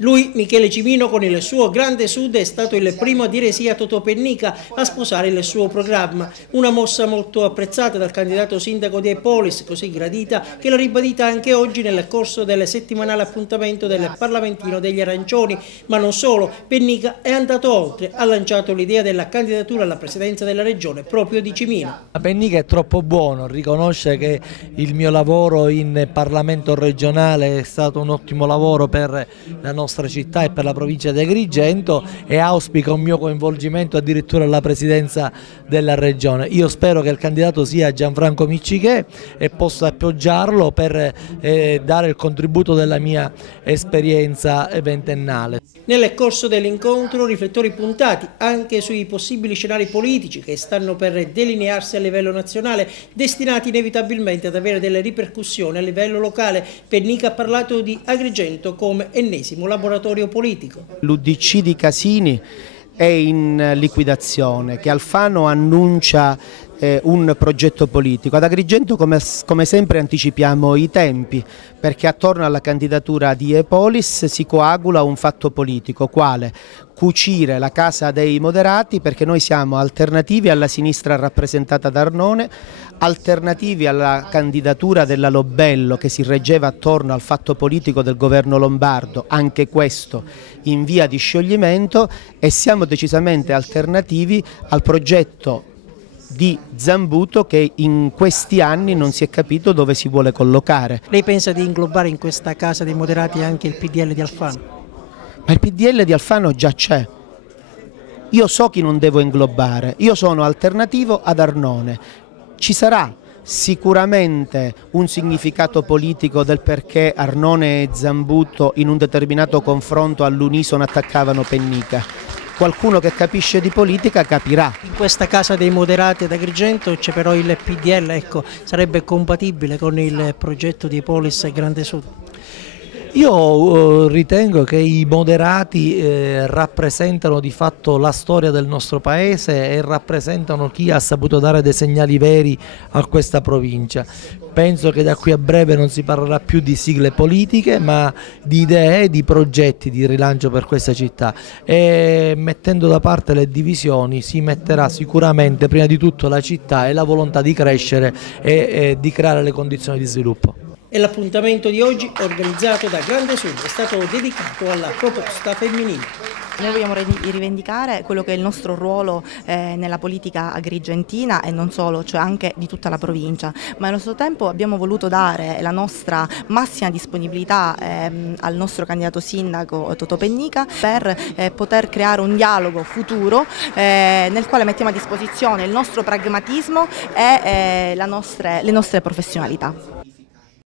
Lui, Michele Cimino, con il suo Grande Sud è stato il primo a dire sì a Totò Pennica a sposare il suo programma. Una mossa molto apprezzata dal candidato sindaco di Epolis, così gradita che l'ha ribadita anche oggi nel corso del settimanale appuntamento del Parlamentino degli Arancioni. Ma non solo, Pennica è andato oltre, ha lanciato l'idea della candidatura alla presidenza della regione proprio di Cimino. Pennica è troppo buono, riconosce che il mio lavoro in Parlamento regionale è stato un ottimo lavoro per la nostra città e per la provincia di Agrigento e auspica un mio coinvolgimento addirittura alla presidenza della regione. Io spero che il candidato sia Gianfranco Miccichè e possa appoggiarlo per dare il contributo della mia esperienza ventennale. Nel corso dell'incontro riflettori puntati anche sui possibili scenari politici che stanno per delinearsi a livello nazionale, destinati inevitabilmente ad avere delle ripercussioni a livello locale. Pennica ha parlato di Agrigento come ennesimo laboratorio politico. L'UDC di Casini è in liquidazione, che Alfano annuncia un progetto politico. Ad Agrigento come sempre anticipiamo i tempi, perché attorno alla candidatura di Epolis si coagula un fatto politico, quale? Cucire la casa dei moderati, perché noi siamo alternativi alla sinistra rappresentata da Arnone, alternativi alla candidatura della Lobello che si reggeva attorno al fatto politico del governo lombardo, anche questo in via di scioglimento, e siamo decisamente alternativi al progetto di Zambuto che in questi anni non si è capito dove si vuole collocare. Lei pensa di inglobare in questa casa dei moderati anche il PDL di Alfano? Ma il PDL di Alfano già c'è. Io so chi non devo inglobare, io sono alternativo ad Arnone. Ci sarà sicuramente un significato politico del perché Arnone e Zambuto in un determinato confronto all'unisono attaccavano Pennica. Qualcuno che capisce di politica capirà. In questa casa dei moderati ad Agrigento c'è però il PDL, ecco, sarebbe compatibile con il progetto di Epolis e Grande Sud? Io ritengo che i moderati rappresentano di fatto la storia del nostro paese e rappresentano chi ha saputo dare dei segnali veri a questa provincia. Penso che da qui a breve non si parlerà più di sigle politiche, ma di idee, di progetti di rilancio per questa città, e mettendo da parte le divisioni si metterà sicuramente prima di tutto la città e la volontà di crescere e di creare le condizioni di sviluppo. E l'appuntamento di oggi, organizzato da Grande Sud, è stato dedicato alla proposta femminile. Noi vogliamo rivendicare quello che è il nostro ruolo nella politica agrigentina e non solo, cioè anche di tutta la provincia, ma allo stesso tempo abbiamo voluto dare la nostra massima disponibilità al nostro candidato sindaco Totò Pennica per poter creare un dialogo futuro nel quale mettiamo a disposizione il nostro pragmatismo e le nostre professionalità.